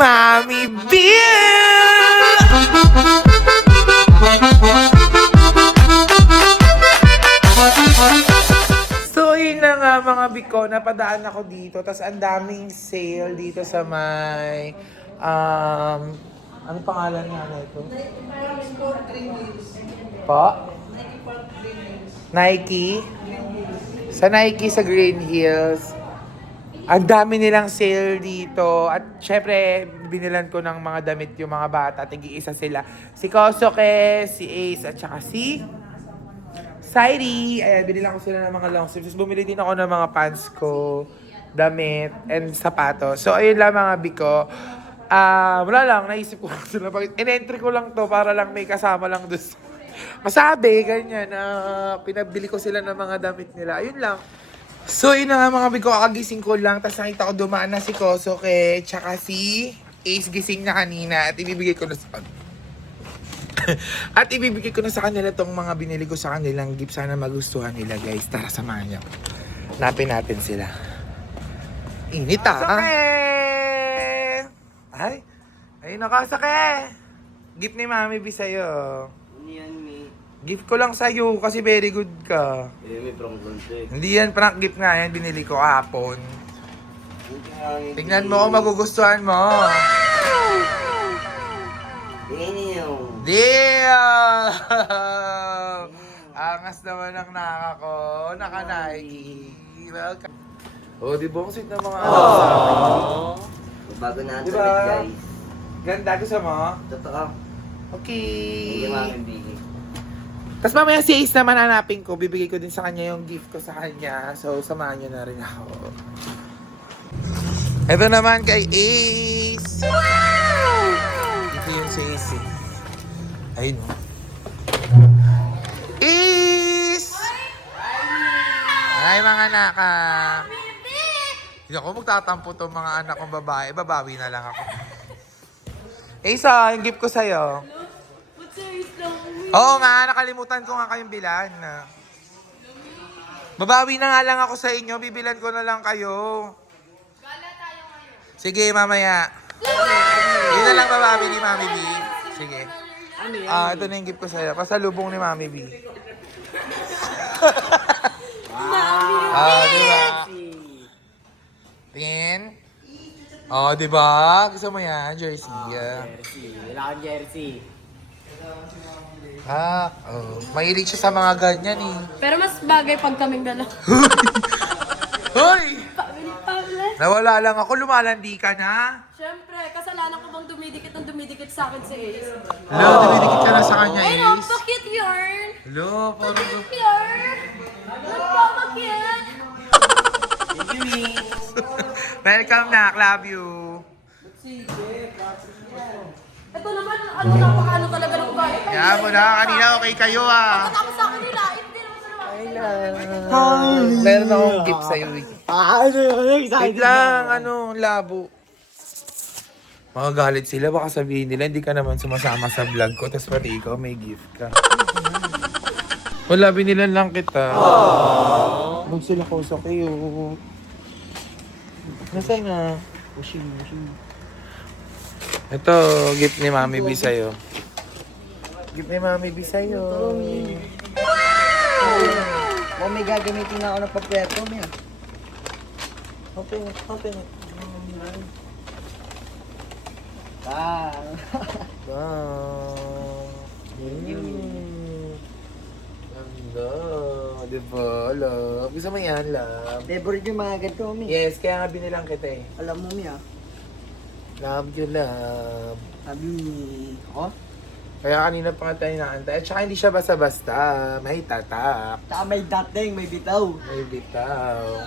Mami Beer! So yun na nga mga biko, napadaan ako dito. Tapos ang daming sale dito sa may... ano pangalan nga na ito? Po? Nike? Sa Nike sa Green Hills. Ang dami nilang sale dito. At syempre, binilan ko ng mga damit yung mga bata. Tigi-isa sila. Si Kosoke, si Ace, at saka si Sairi. Ayan, binilan ko sila ng mga long sleeves. Bumili din ako ng mga pants ko, damit, and sapatos. So, ayun lang mga biko. Wala lang, naisip ko sila. In-entry ko lang to para lang may kasama lang doon. Masabi, ganyan, pinabili ko sila ng mga damit nila. Ayun lang. So, yun na nga mga biko, kakagising ko lang. Tapos nakita ko dumaan na si Kosoke, tsaka si Ace gising na kanina. At ibibigay ko na sa At ibibigay ko na sa kanila tong mga binili ko sa kanilang gift. Sana magustuhan nila, guys. Tara, samahan niyo. Hanapin natin sila. Init Kosoke! Ay, ayun na Kosoke! Gift ni Mami B sa'yo. Ano yan, Mi? Gift ko lang sa'yo kasi very good ka. May prank concept. Hindi yan prank gift nga yan. Binili ko kahapon. Tignan mo kung magugustuhan mo. Damn! Damn! Angas naman ang naka ko. Naka-Nike. Welcome. Oh, di ba ang sweet ng mga anak sa akin? Bago na Diba? ulit, guys. Ganda gusto mo? Totoo. Okay. Hindi mamin bigay. Tapos mamaya si Ace naman hanapin ko. Bibigay ko din sa kanya yung gift ko sa kanya. So, samahan niyo na rin ako. Ito naman kay Ace. Wow! Ito yung si Ace eh. Ayun o. Ace! Ay, mga naka. Hindi ako magtatampo tong mga anak kong babae. Babawi na lang ako. Ace, yung gift ko sa'yo. Oo nga, nakalimutan ko nga kayong bilan. Babawi na nga lang ako sa inyo, bibilan ko na lang kayo. Gala tayo ngayon. Sige, mamaya. Yun na lang babawi ni Mami B. Sige. Ito na yung gift ko sa'yo. Pasalubong ni Mami B. Diba? Tingin? Diba? Gusto mo yan, jersey. Jersey. Wala kang jersey. Mahilig siya sa mga ganyan eh. Pero mas bagay pag kaming dalawa. Hoy! Pablo. Nawala lang ako, lumalandi ka na. Siyempre, kasalanan ko bang dumidikit sa akin si Ace. Hello, dumidikit ka na sa kanya, Ay no, Ace. pakit yarn. Hello, parang... Pakit yarn. Nagpapakit. Thank you, Mi. Welcome na, love you. Ito naman, napakaano talaga ng bahay. Kaya mo na, kanina okay kayo ah. Tapos sa akin nila, hindi naman sa naman. Meron akong gift sa'yo eh. Wait Excited lang, labo. Makagalit sila, baka sabihin nila, hindi ka naman sumasama sa vlog ko, tapos pati ikaw may gift ka. Wala, binilan lang kita. Huwag sila kausap kayo. Nasaan nga? Ito, gift ni Mami B sa'yo. Gift ni Mami B sa'yo. Wow, may gagamitin na ako ng papleto, Mi. Open it. Ah. Wow. Ganda. Diba, love? Gusto mo yan, love? Favorite yung mga ganito, Mi. Yes, kaya nga binilang kita eh. Alam mo, Mi, Love you, love. Sabi ni... Oh? Kaya kanina pa nga tayo naantay. At saka hindi siya basta-basta. May tatak. Saka may dating, may bitaw. May bitaw.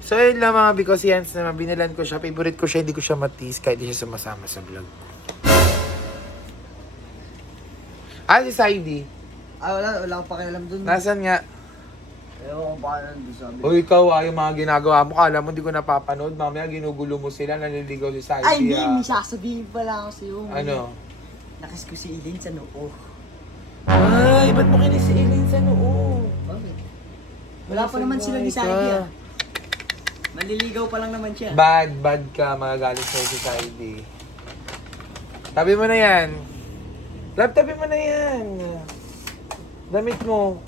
So yun lang mga because yan naman. Binilan ko siya. Favorite ko siya. Hindi ko siya matiis kahit hindi siya sumasama sa vlog. Si Saidi. Wala akong pakialam dun. Nasaan nga? Ewan ko baka nandun sabi. O ikaw yung mga ginagawa mo. Kala mo hindi ko napapanood. Mamaya ginugulo mo sila. Naniligaw si Saidi. Ay, hindi. May sasabihin pala ako sa'yo. Ano? Nakas ko si Eileen sa noo. Ay, ba't mo kinis si Eileen sa noo? Bakit? Wala pa naman sila ni Saidi, Maliligaw pa lang naman siya. Bad ka, magagalit sa'yo si Saidi. Tabi mo na yan. Love, tabi mo na yan. Damit mo.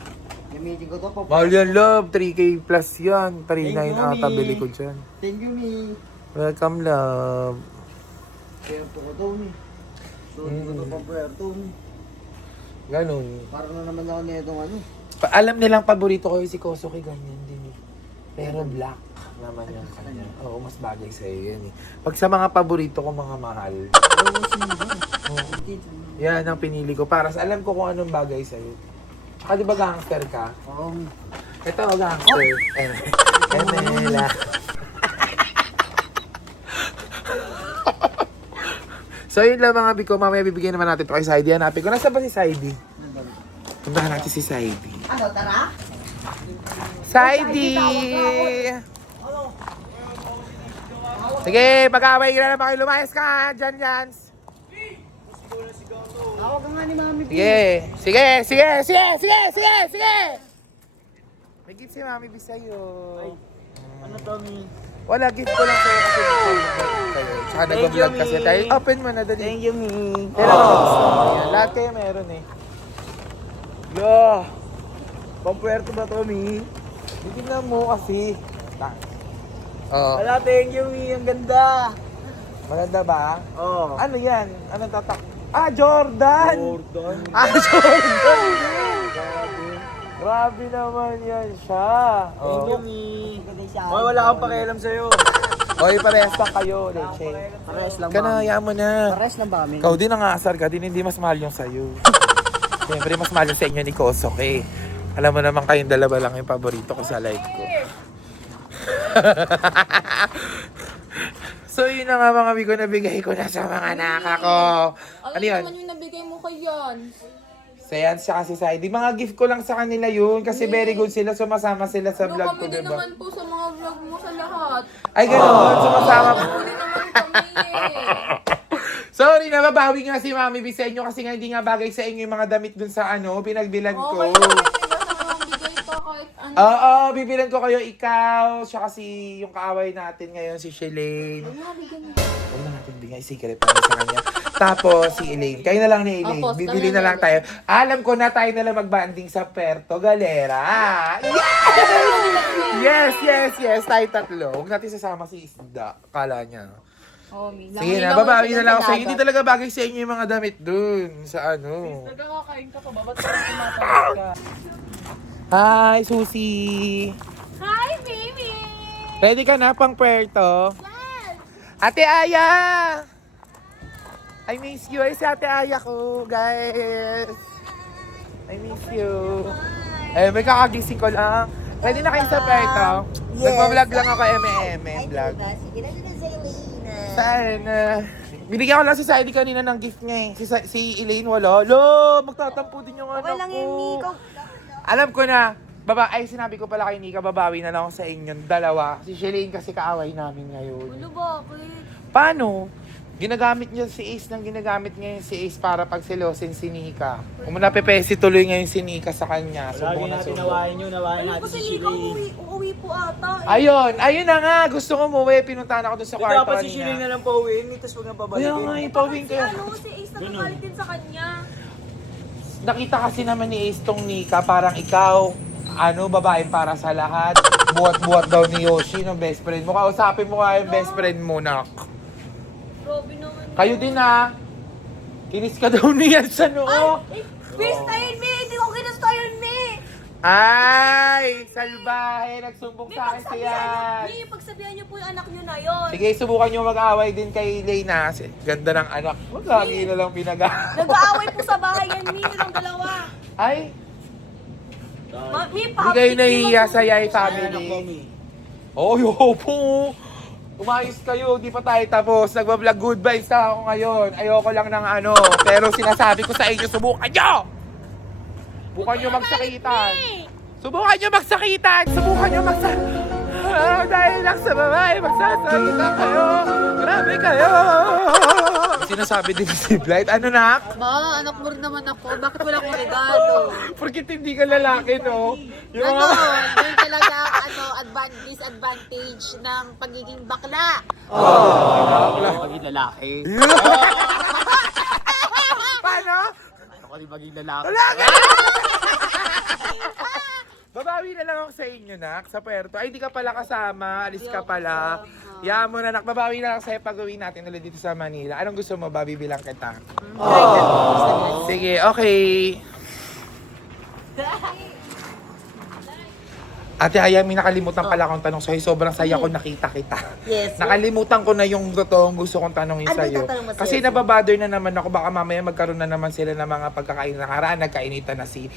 Gamitin ko to po. Mahal yan, love. 3K plus yan. 3.9 Thank you, ata Mi. bili ko dyan. Thank you, Mi. Welcome, love. Kaya po ko to, Mi. Suot ko to pa prayer to, Mi. Ganun. Para na naman ako nitong ano. Alam nilang paborito ko yung si Kosuke, ganyan din. Pero black naman yung kanya. Oo, mas bagay sa'yo yan eh. Pag sa mga paborito ko, mga mahal. Oo. Yan ang pinili ko. Para sa alam ko kung anong bagay sa'yo. Tsaka di ba gangster ka? Oo, Mi. Ito, gangster. Emela. So yun lang mga biko, mamaya bibigyan naman natin ito kay Saidi. Hanapin ko, nasa ba si Saidi? Puntahan natin si Saidi. Ano, tara? Saidi! Sige, pag-away ka na naman kayo, lumayas ka dyan, Jans. Tawag ka nga ni Mami. Sige! May gift si Mami B sa'yo. Ano to, Mi? Wala, gift ko lang sa'yo kasi kayo. Tsaka nag-vlog kasi tayo. Open mo na, dali. Thank you, Mi. Kailan ka gusto mo yan? Lahat kayo meron eh. Yo! Pampuerto ba to, Mi? Titignan mo kasi. Oo. Wala, thank you, Mi. Ang ganda. Maganda ba? Oo. Ano yan? Anong tatak? Jordan! Jordan. Jordan! Grabe naman yan siya. Thank you, Mi. Oy, wala kang pakialam sa'yo. Oy, parehas lang kayo, Leche. Pares lang ba? Kanaya mo na. Pares lang ba, Mi? Ikaw din ang aasar ka din, hindi mas mahal yung sa'yo. Siyempre, mas mahal yung sa inyo ni Kosok eh. Alam mo naman kayong dalawa lang yung paborito ko sa life ko. So yun na nga mga bigo, nabigay ko na sa mga naka ko. Ano yun? naman yung nabigay mo kay Yan? Sa yan siya kasi sa mga gift ko lang sa kanila yun kasi very good sila, sumasama sila sa vlog ko, Kami din diba? naman po sa mga vlog mo sa lahat. Ay gano'n, sumasama po. Huli naman kami eh. Sorry na, babawi nga si Mami B sa inyo kasi nga hindi nga bagay sa inyo yung mga damit dun sa pinagbilan ko. Okay lang yun, diba? Sa mga bigay pa kahit ano. Oo, bibilan ko kayo ikaw, siya kasi yung kaaway natin ngayon, si Shelane. Ano, bigyan mo. Huwag na natin bigay, secret pa sa kanya. Tapos si Elaine, kayo na lang ni Elaine, Opo, bibili kami na na lang tayo. Alam ko na tayo na lang magbanding sa Puerto Galera. Yes! Tayo tatlo. Huwag natin sasama si Isda, kala niya. Oh, Mi. Sige na, babawi na lang ako sa inyo. Hindi talaga bagay sa inyo yung mga damit dun sa ano. Nagkakakain ka pa ba? Ba't parang tumatawag ka? Hi, Susi! Hi, baby! Ready ka na pang Puerto? Yes! Ate Aya! I miss you. Ay, si Ate Aya ko, guys. I miss you. Eh, may kakagising ko lang. Ready na kayo sa Puerto? Yes. Nagpa-vlog lang ako, vlog. Sige na sa Elena. Sana. Binigyan ko lang si Saidi kanina ng gift niya eh. Si Elaine wala. Lo, magtatampo din yung anak ko. Okay lang yun, Nico. Alam ko na. Sinabi ko pala kay Nika, babawi na lang ako sa inyong dalawa. Si Shelane kasi kaaway namin ngayon. Ano, bakit? Paano? Ginagamit niya si Ace nang ginagamit ngayon si Ace para pagsilosin si Nika. Kung napepesi tuloy ngayon si Nika sa kanya. Lagi natin nawain nyo, nawain Ano natin kasi si Nika Shilay. uuwi po ata. Ayun na nga. Gusto ko umuwi. Pinuntahan ako doon sa kwarto Dapat si Shilay kanina. na lang pauwiin, tapos huwag na Kaya pabalikin. nga, ipawin Si kayo. si Ace nagkakalit din sa kanya. Nakita kasi naman ni Ace tong Nika, parang ikaw, babae para sa lahat. Buhat-buhat daw ni Yoshi ng best friend mo. Kausapin mo nga yung best friend mo, nak. Grabe naman. Kayo din ha. Kinis ka daw niyan sa noo. Please tayo, Mi! Hindi ko kinusta yun, Mi! Ay, salbahe. Nagsumbong Mi, sa akin siya. pagsabihan niyo po yung anak niyo na yun. Sige, subukan nyo mag-away din kay Leyna. Ganda ng anak. Wag lagi na lang pinag Nag-aaway po sa bahay yan, Mi, silang dalawa. Ay, Mi, hindi kayo nahihiya sa Yay Anak ko, family. Mi. Oh, yo po. Umayos kayo, di pa tayo tapos. Nagbablog good vibes na ako ngayon. Ayoko lang ng pero sinasabi ko sa inyo, subukan nyo! Subukan nyo magsakitan. Subukan nyo magsakitan! Subukan nyo magsakitan! Dahil lang sa babae, magsasakitan kayo! Grabe kayo! Sinasabi din si Blight, ano nak? Ma, anak mo rin naman ako. Bakit wala akong regalo? Porkit hindi ka lalaki, no? Yung Ano, mga... yun talaga, disadvantage ng pagiging bakla. Maging lalaki. Paano? Ako din maging lalaki. Babawi na lang ako sa inyo, nak, sa Puerto. Ay, di ka pala kasama. Alis ka pala. Yaman mo na, nak. Babawi na lang sa'yo pag-uwi natin ulit dito sa Manila. Anong gusto mo? Babibilang kita. Sige, okay. Ate Aya, may nakalimutan pala akong tanong sa'yo. Sobrang saya ko nakita kita. Yes. Nakalimutan ko na yung totoong gusto kong tanongin Ano sa'yo. tatanong mo sa'yo? Kasi nababother na naman ako. Baka mamaya magkaroon na naman sila ng mga pagkakain nakaraan. Nagkainitan na si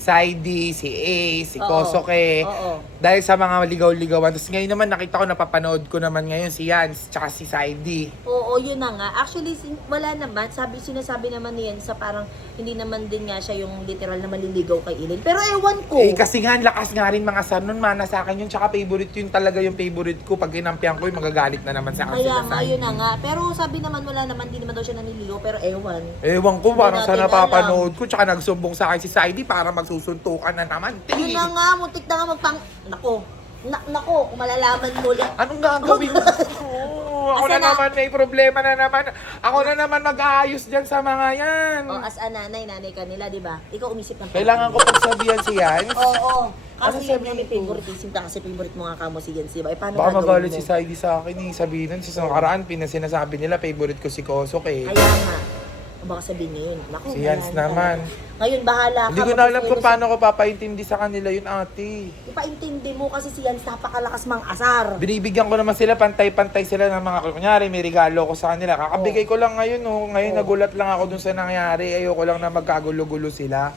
Saidi, si Ace, si Oo. Kosoke. Oo. Dahil sa mga ligaw-ligawan. Tapos ngayon naman nakita ko, napapanood ko naman ngayon si Yans, tsaka si Saidi. Oo, yun na nga. Actually, wala naman. Sinasabi naman niyan sa parang hindi naman din nga siya yung literal na maliligaw kay Ilin. Pero ewan ko. Eh kasi nga, ang lakas nga rin mga son nun, mana sa akin yun. Tsaka favorite yun talaga yung favorite ko. Pag inampihan ko, yung magagalit na naman sa akin Kaya sila nga, Saidi. yun na nga. Pero sabi naman, wala naman, hindi naman daw siya naniligaw. Pero ewan. Ewan ko, parang sa natin napapanood ko, tsaka nagsumbong sa akin si Saidi para magsusuntukan na naman. Yun na nga, muntik na nga Nako. Nako, kung malalaman mo lang. Anong gagawin mo? Ako na Asa na? naman, may problema na naman. Ako na naman mag-aayos dyan sa mga yan. Oh, as a nanay ka nila, di ba? Ikaw umisip ng Kailangan ko pagsabihan si Yans. Oo. Ano Kasi yun sabihin may ko? favoritism ka kasi favorite mo nga kamo si Jens, di ba? Eh, paano Baka gagawin magalit mo? si Saidi sa akin eh. Sabihin nun, sa nakaraan, sinasabi nila, favorite ko si Kosok eh. Kaya nga. O baka sabihin niya yun. Naku, Si Yans wala na naman. talaga. Ngayon, bahala ka. Hindi ko na alam kung Magpapaselos- paano ko papaintindi sa kanila yun, ate. Ipaintindi mo kasi si Jens napakalakas mang asar. Binibigyan ko naman sila, pantay-pantay sila ng mga, kunyari, may regalo ko sa kanila. Kakabigay ko lang ngayon, oh. Ngayon, nagulat lang ako dun sa nangyari. Ayoko lang na magkagulo-gulo sila.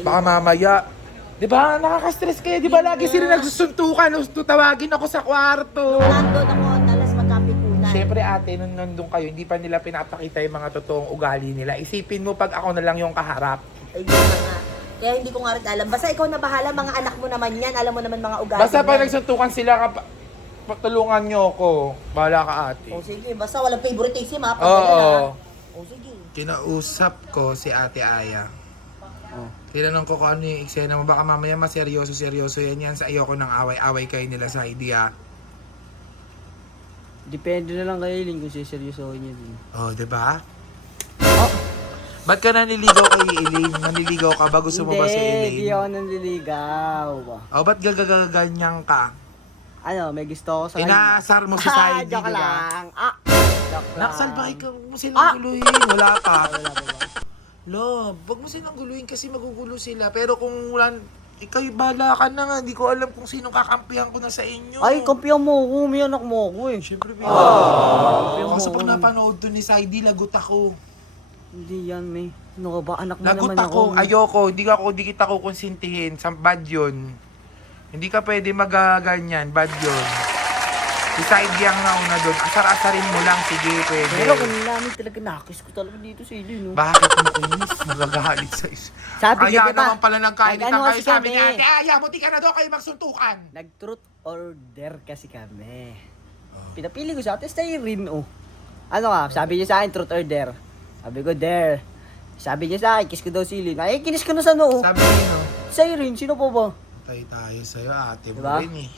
Baka mamaya. Di ba, nakaka-stress kayo. Di ba, lagi sila nagsusuntukan. Tutawagin ako sa kwarto. Nandun ako, talas magkapikunan. Siyempre, ate, nung nandun kayo, hindi pa nila pinapakita yung mga totoong ugali nila. Isipin mo pag ako na lang yung kaharap. Ay, yun na nga. Kaya hindi ko nga rin alam. Basta ikaw na bahala, mga anak mo naman yan. Alam mo naman mga ugali. Basta pag niyan. nagsuntukan sila, patulungan nyo ako. Bahala ka, ate. O sige, basta walang favoritism ha. Pag Oo. ganun, ha? O sige. Kinausap ko si Ate Aya. Oh. Tinanong ko kung ano yung eksena mo. Baka mamaya seryoso yan sa ayoko ng away-away kayo nila sa idea. Depende na lang kay Eileen kung siseryosohin niya din. Oh, di ba? Ba't ka naniligaw kay Elaine? Naniligaw ka ba? Gusto mo ba si Hindi Elaine? ako nanliligaw. Oh, ba't gagaganyan ka? Ano, may gusto ako sa Inaasar mo si Saidi, joke di ba? lang. Joke lang. Naksalbay ka, huwag mo silang guluhin. Wala pa. Love, huwag mo silang guluhin kasi magugulo sila. Pero kung wala, ikaw bahala ka na nga. Hindi ko alam kung sino kakampihan ko na sa inyo. Ay, kampiyan mo ako. May anak mo ako eh. Siyempre, Kaso mo pag ako. napanood to ni Saidi, lagot ako. Hindi yan, may. Ano ka ba? Anak mo Lagot naman ako. ako. Ayoko. Di kita ko konsintihin. Bad yun. Hindi ka pwede magaganyan. Bad yun. Si Saidi ang nauna doon. Asar-asarin mo lang. Sige, pwede. Pero kung namin talaga nakis ko talaga dito sa Eileen, no? Bakit mo kinis? Magagalit sa is. Sabi Kaya niya, diba? naman pala nagkainitan Nag-ano kayo. kasi Sabi ni kami. ate, Aya, buti ka na doon kayo magsuntukan. Nag-truth order kasi kami. Pinapili ko siya, tapos tayo rin, oh. Ano nga, sabi niya sa akin, truth order. Sabi ko, there. Sabi niya sa akin, kiss ko daw si Eileen. Ay, kinis ko na sa noo. Sabi niyo, Sa rin, sino po ba? tayo tayo sa'yo, ate mo Diba? rin eh.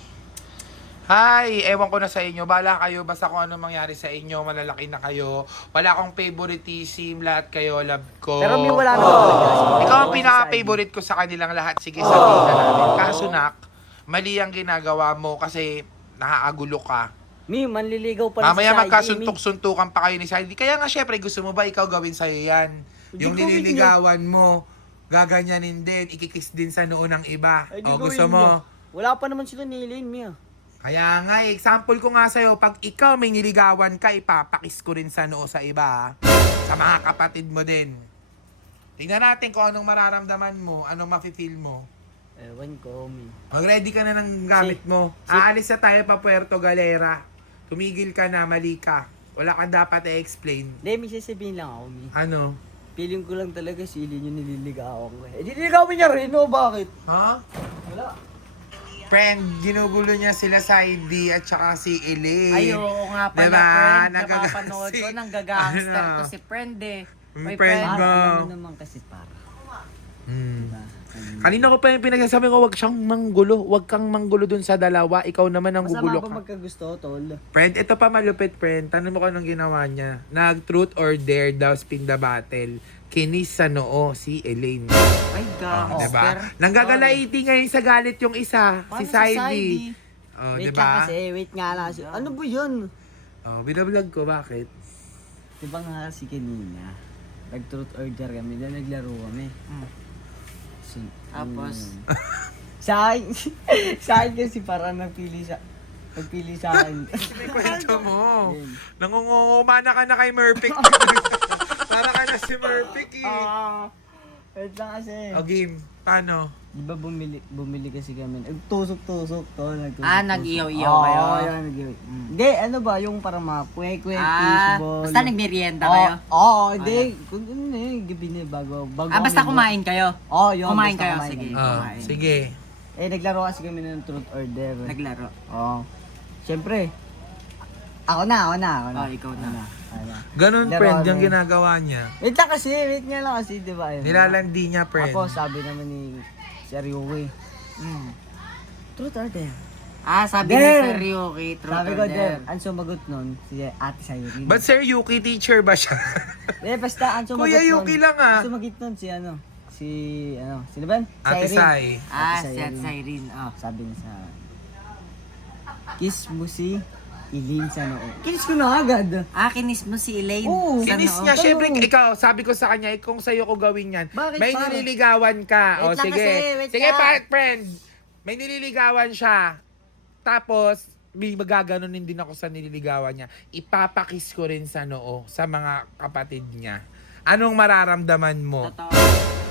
Hi! Ewan ko na sa inyo. Bala kayo. Basta kung ano mangyari sa inyo. Malalaki na kayo. Wala akong favoritism. Lahat kayo. Love ko. Pero may wala naman talaga. Ikaw ang pinaka-favorite ko sa kanilang lahat. Sige, sabihin na namin. Kaso nak, mali ang ginagawa mo kasi nakakagulo ka. Mi, manliligaw pa Mamaya si Saidi, magkasuntok-suntukan pa kayo ni Saidi. Kaya nga syempre gusto mo ba ikaw gawin sa'yo yan? Hindi Yung gawin nililigawan mo, gaganyanin din, ikikiss din sa noo ng iba. Ay, di O gawin gusto niya. mo? Wala pa naman sila ni Eileen, Mi, ah. Kaya nga, example ko nga sa'yo, pag ikaw may niligawan ka, ipapakiss ko rin sa noo sa iba, ha? Sa mga kapatid mo din. Tingnan natin kung anong mararamdaman mo, anong mafe-feel mo. Ewan ko, Mi. Mag-ready ka na ng gamit mo. Aalis na tayo pa Puerto Galera. Tumigil ka na, mali ka. Wala kang dapat i-explain. Hindi, may sasabihin lang ako, Mi. Ano? Feeling ko lang talaga si Eileen yung nililigawan ko. Eh, nililigawan niya rin, no? Bakit? Ha? Wala. Friend, ginugulo niya sila Saidi at saka si Elaine. Ay, oo nga pala, Diba? friend. Nagaga- Napapanood ko si- ng gagangster ano? to si friend eh. Yung May friend friend. mo. Alam mo naman kasi para. Diba? Kanina ko pa yung pinagsasabi ko, wag siyang manggulo. Wag kang manggulo dun sa dalawa. Ikaw naman ang Masama gugulo ba ka. magkagusto, tol? Friend, ito pa malupit, friend. Tanong mo kung anong ginawa niya. Nag-truth or dare daw spin the battle. Kinis sa noo si Elaine. Ay, God. Diba? Nanggagalaiti ngayon sa galit yung isa. Si Saidi. Oh, Wait diba? lang kasi, wait nga lang kasi. Ano ba yun? Oh, binablog ko. Bakit? Diba nga kasi kanina, nag-truth or dare kami, na naglaro kami. Tapos? Sa akin, sa akin kasi parang nagpili sa akin. May kwento mo. Nangungumana ka na kay Murphy. Para ka na si Murphy eh. Wait lang kasi. O game, paano? Di ba bumili kasi kami. Nagtusok-tusok to. Nag-iyaw-iyaw Oo, kayo? yan, nag-iyaw. Hindi, ano ba, yung parang mga kwek-kwek, fishball. Basta nagmerienda kayo? Hindi. Kung ano gabi na bago. Basta kumain kayo? Yun. Kumain basta kayo, kumain sige. kami. Kumain. Sige. Naglaro kasi kami ng truth or dare. Naglaro. Siyempre, ako na. Ikaw na. Ganun, Laro friend, kami. yung ginagawa niya. Wait nga lang kasi, di ba? Nilalandi niya, friend. Ako, sabi naman ni Sir Yui, truth or dare? Sabi ni Dare! Sir Yuki, truth Sabi or ko, dare. dare. Ang sumagot nun, si Ate Cyrene. But Sir Yuki, teacher ba siya? Basta, ang sumagot Kuya Yuki lang ah. Ang sumagot nun sino ba? Ate Sai. Si Ate Cyrene. Sabi niya sa kiss mo si Eileen sa noo. Kiss ko na agad. Kinis mo si Elaine? Oo. Sa Kinis noo? niya, syempre, ikaw, sabi ko sa kanya, kung sa'yo ko gawin yan, Bakit, may pare? nililigawan ka. Wait lang Sige. kasi, wait Sige, lang. friend. May nililigawan siya. Tapos, may magaganunin din ako sa nililigawan niya. Ipapakiss ko rin sa noo sa mga kapatid niya. Anong mararamdaman mo? Totoo.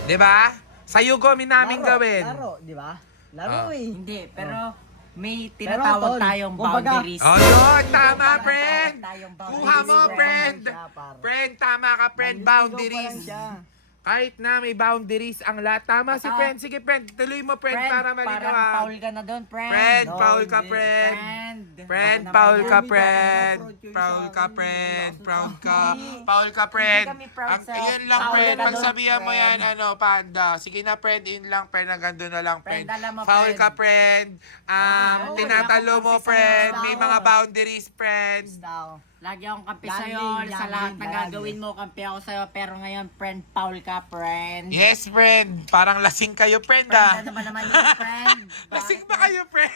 'Di ba? Sa'yo ko namin gawin. Laro, di ba? Laro eh. Hindi, pero may tinatawag tol, tayong kumbaga- boundaries. Oh, yun. Tama, friend. Tayong Kuha mo, boundaries. friend. Friend, tama ka, friend. Naliligaw pa lang Boundaries. siya. Kahit na may boundaries ang lahat. Tama si friend. Sige, friend. Tuloy mo, friend, para Parang malinaw. foul ka na doon, friend. Friend, No, foul ka, hindi. friend. Friend. Friend, Wag foul naman ka, yan. friend. Foul ka, friend. Proud ka. Foul ka, friend. kami proud sa Yan lang, foul friend. ka doon, Pagsabihan mo yan, friend. panda. Sige na, friend. Yun lang, friend. Hanggang doon na lang, friend. Friend, alam mo, Foul friend. ka, friend. Tinatalo mo, friend. May mga boundaries, friend. Lagi akong kampi Landing, sa'yo. Sa lahat landing, ng landing. gagawin mo, kampi ako sa'yo. Pero ngayon, friend, foul ka, friend. Yes, friend. Parang lasing kayo, friend, Friend, ah. ano ba naman yun, friend? Lasing ba kayo, friend?